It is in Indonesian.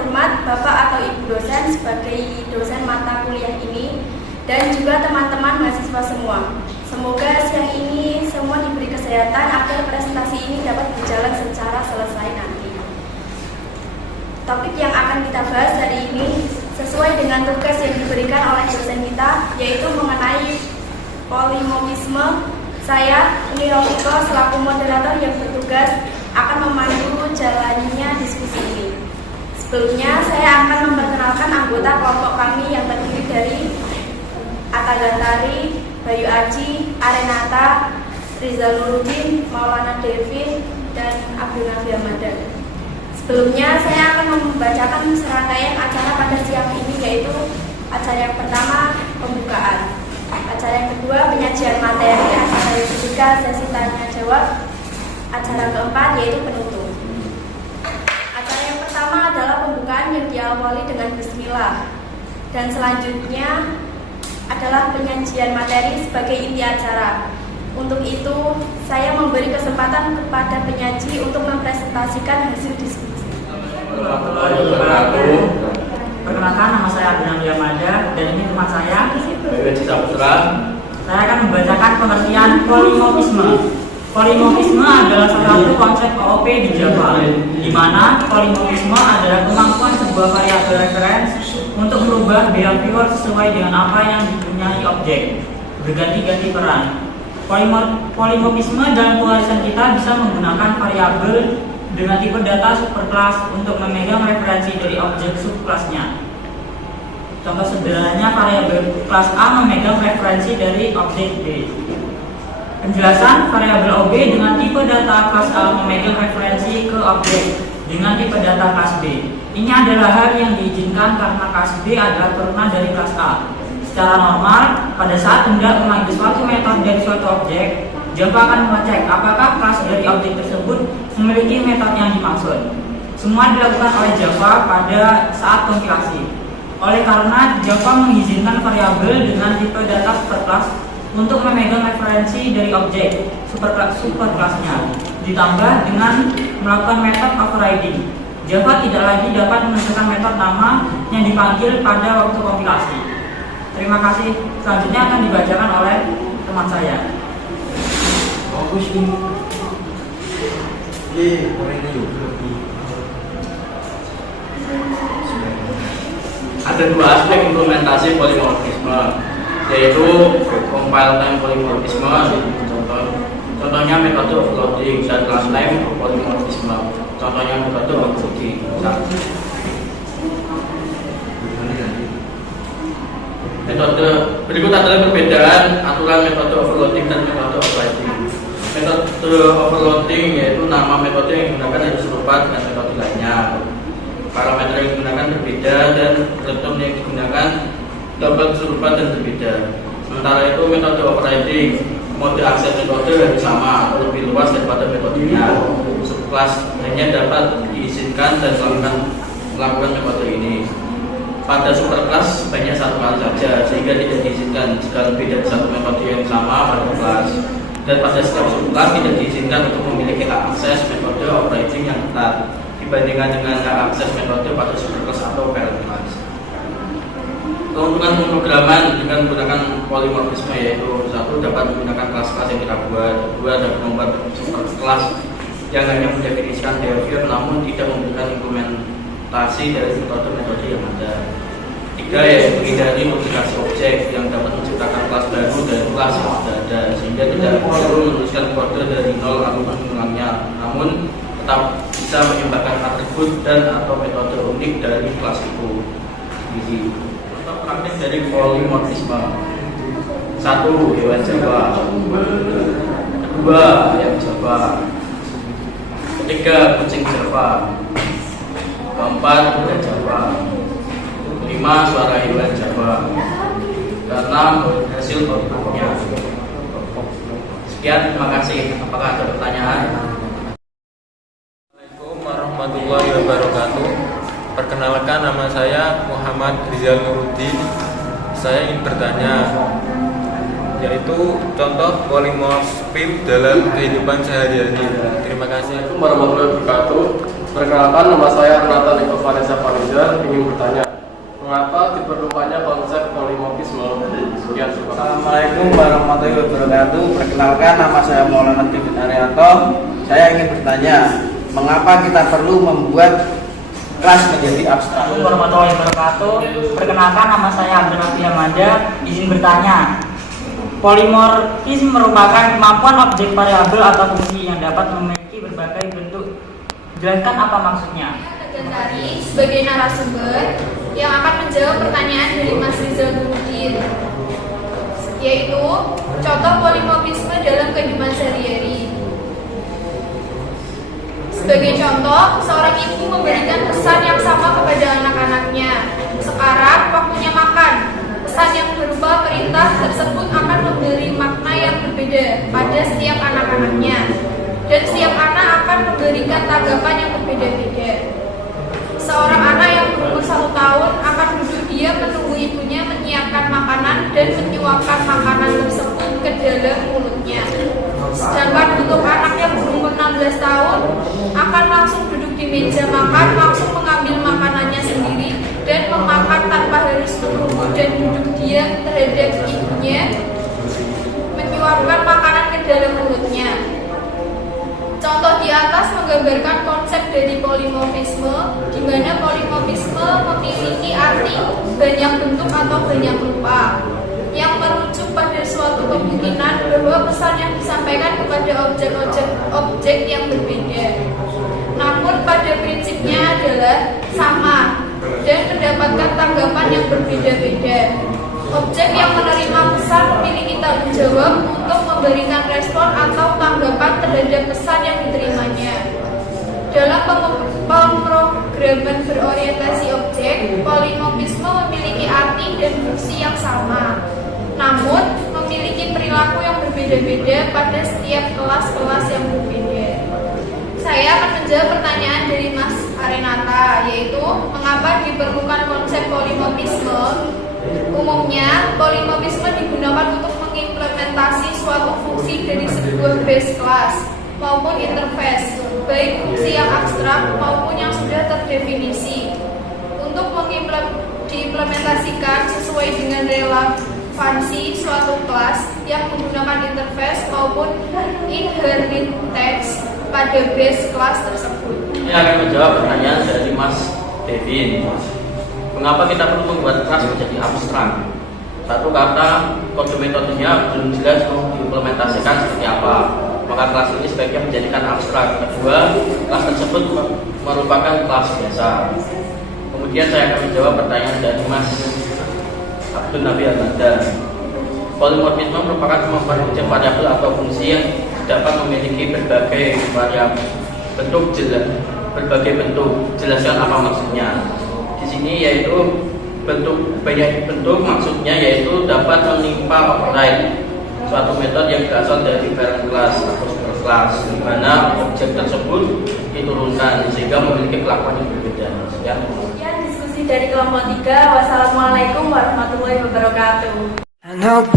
terhormat Bapak atau Ibu dosen sebagai dosen mata kuliah ini, dan juga teman-teman mahasiswa semua. Semoga siang ini semua diberi kesehatan agar presentasi ini dapat berjalan secara selesai nanti. Topik yang akan kita bahas hari ini sesuai dengan tugas yang diberikan oleh dosen kita, yaitu mengenai polimorfisme. Saya, Uni Rofiko, selaku moderator yang bertugas akan memandu jalannya diskusi ini. Sebelumnya, saya akan memperkenalkan anggota kelompok kami yang terdiri dari Atta Gantari, Bayu Aji, Arenata, Rizal Nurudin, Maulana Devin, dan Abdul Nafi Hamadan. Sebelumnya, saya akan membacakan serangkaian acara pada siang ini, yaitu acara yang pertama, pembukaan. Acara yang kedua, penyajian materi. Acara yang ketiga, sesi tanya jawab. Acara keempat, yaitu penutup. Acara yang pertama adalah pembukaan yang diawali dengan bismillah. Dan selanjutnya adalah penyajian materi sebagai inti acara. Untuk itu, saya memberi kesempatan kepada penyaji untuk mempresentasikan hasil diskusi. Perkenalkan, nama saya Abdul Yamada dan ini teman saya Bayu Saputra. Saya akan membacakan pengertian polimorfisme. Polimorfisme adalah salah satu konsep OOP di Java, di mana polimorfisme adalah kemampuan sebuah variabel referensi untuk merubah behavior sesuai dengan apa yang dipunyai objek, berganti-ganti peran. Polimorfisme dalam pembahasan kita bisa menggunakan variabel dengan tipe data superclass untuk memegang referensi dari objek subclassnya. Contoh sederhananya, variabel kelas A memegang referensi dari objek B. Penjelasan, variabel OB dengan tipe data kelas A memegang referensi ke objek dengan tipe data kelas B. Ini adalah hal yang diizinkan karena kelas B adalah turunan dari kelas A. Secara normal, pada saat hendak memanggil suatu metode dari suatu objek, Java akan mengecek apakah kelas dari objek tersebut memiliki metode yang dimaksud. Semua dilakukan oleh Java pada saat kompilasi. Oleh karena Java mengizinkan variabel dengan tipe data superclass untuk memegang referensi dari objek superclassnya, ditambah dengan melakukan metode overriding. Java tidak lagi dapat menentukan metode nama yang dipanggil pada waktu kompilasi. Terima kasih. Selanjutnya akan dibacakan oleh teman saya. Ada dua aspek implementasi polimorfisme, yaitu compile time polimorfisme, contohnya metode overloading, dan class time polimorfisme, contohnya metode overloading. Metode berikut adalah perbedaan aturan metode overloading dan metode overriding. Metode overloading yaitu nama metode yang digunakan harus serupa dengan metode lainnya. Parameter yang digunakan berbeda dan return yang digunakan dapat serupa dan berbeda. Sementara itu metode overriding, mode akses metode harus sama atau lebih luas daripada metodenya. Subclass hanya dapat diizinkan dan melakukan metode ini. Pada superclass banyak satu kali saja, sehingga tidak diizinkan jika lebih dari satu metode yang sama pada kelas. Dan pada setiap subclass tidak diizinkan untuk memiliki hak akses metode overriding yang ketat dibandingkan dengan hak akses metode pada superclass atau parent class. Keuntungan pemrograman dengan menggunakan polimorfisme yaitu: satu, dapat menggunakan kelas-kelas yang kita buat; dua, dapat membuat superclass yang hanya mendefinisikan behavior namun tidak memberikan implementasi dari metode-metode yang ada. Tiga, yaitu menghindari modifikasi objek yang dapat menciptakan kelas baru dari kelas yang sudah ada, sehingga tidak perlu menuliskan kode dari nol atau mengulangnya, namun tetap bisa menyebarkan atribut dan atau metode unik dari kelas itu. Jadi, contoh praktik dari polimorfisme: satu, hewan Java; dua, ayam Java; ketiga, kucing Java; keempat, kuda Java; lima, suara hewan Java; enam, hasil outputnya. Sekian, terima kasih. Apakah ada pertanyaan? Assalamualaikum warahmatullahi wabarakatuh. Perkenalkan, nama saya Muhammad Rizal Nurudin. Saya ingin bertanya, yaitu contoh polimorfisme dalam kehidupan sehari-hari. Terima kasih. Assalamualaikum warahmatullahi wabarakatuh. Perkenalkan, nama saya Renata Niko Vanessa Fariza. diperlukannya konsep polimorfisme? Sekian, terima kasih. Assalamualaikum warahmatullahi wabarakatuh. Perkenalkan, nama saya Maulana Tigin Arianto. Saya ingin bertanya, mengapa kita perlu membuat kelas menjadi abstrak? Assalamualaikum warahmatullahi wabarakatuh. Perkenalkan, nama saya Abdul Nafi Hamada. Izin bertanya. Polimorfisme merupakan kemampuan objek variabel atau fungsi yang dapat memiliki berbagai bentuk. Jelaskan apa maksudnya. Tari sebagai narasumber yang akan menjawab pertanyaan dari Mas Rizal Nurdin, yaitu contoh polimorfisme dalam kehidupan sehari-hari. Sebagai contoh, seorang ibu memberikan pesan yang sama kepada anak-anaknya. Sekarang waktunya makan. Pesan yang berupa perintah tersebut akan memberi makna yang berbeda pada setiap anak-anaknya, dan setiap anak akan memberikan tanggapan yang berbeda-beda. Seorang anak yang berumur 1 tahun akan duduk diam menunggu ibunya menyiapkan makanan dan menyuapkan makanan tersebut ke dalam mulutnya. Sedangkan untuk anak yang berumur 16 tahun akan langsung duduk di meja makan, langsung mengambil makanannya sendiri dan memakan tanpa harus menunggu dan duduk diam terhadap ibunya menyuapkan makanan ke dalam mulutnya. Contoh di atas menggambarkan konsep dari polimorfisme, di mana polimorfisme memiliki arti banyak bentuk atau banyak rupa, yang merujuk pada suatu kemungkinan bahwa pesan yang disampaikan kepada objek yang berbeda, namun pada prinsipnya adalah sama dan mendapatkan tanggapan yang berbeda-beda. Objek yang menerima pesan memiliki tanggung jawab untuk memberikan respon atau tanggapan terhadap pesan yang diterimanya. Dalam pemrograman berorientasi objek, polimorfisme memiliki arti dan fungsi yang sama, namun memiliki perilaku yang berbeda-beda pada setiap kelas-kelas yang berbeda. Saya akan menjawab pertanyaan dari Mas Arenata, yaitu mengapa diperlukan konsep polimorfisme. Umumnya, polimorfisme digunakan untuk mengimplementasi suatu fungsi dari sebuah base class maupun interface, baik fungsi yang abstrak maupun yang sudah terdefinisi, untuk diimplementasikan sesuai dengan relevansi suatu kelas yang menggunakan interface maupun inheritance pada base class tersebut. Ini akan menjawab pertanyaan dari Mas Devin. Mengapa kita perlu membuat kelas menjadi abstrak? Satu, karena kode metodenya belum jelas mau diimplementasikan seperti apa, maka kelas ini sebaiknya menjadikan abstrak. Kedua, kelas tersebut merupakan kelas biasa. Kemudian saya akan menjawab pertanyaan dari Mas Abdul Nafi Hamada. Polimorfisme merupakan kemampuan objek variabel atau fungsi yang dapat memiliki berbagai variabel berbagai bentuk. Jelaskan apa maksudnya. Di sini yaitu banyak bentuk, maksudnya yaitu dapat menimpa override suatu metode yang berasal dari parent class atau superclass, di mana objek tersebut diturunkan sehingga memiliki kelakuan yang berbeda. Ya. Sekian diskusi dari kelompok 3. Wassalamualaikum warahmatullahi wabarakatuh. I know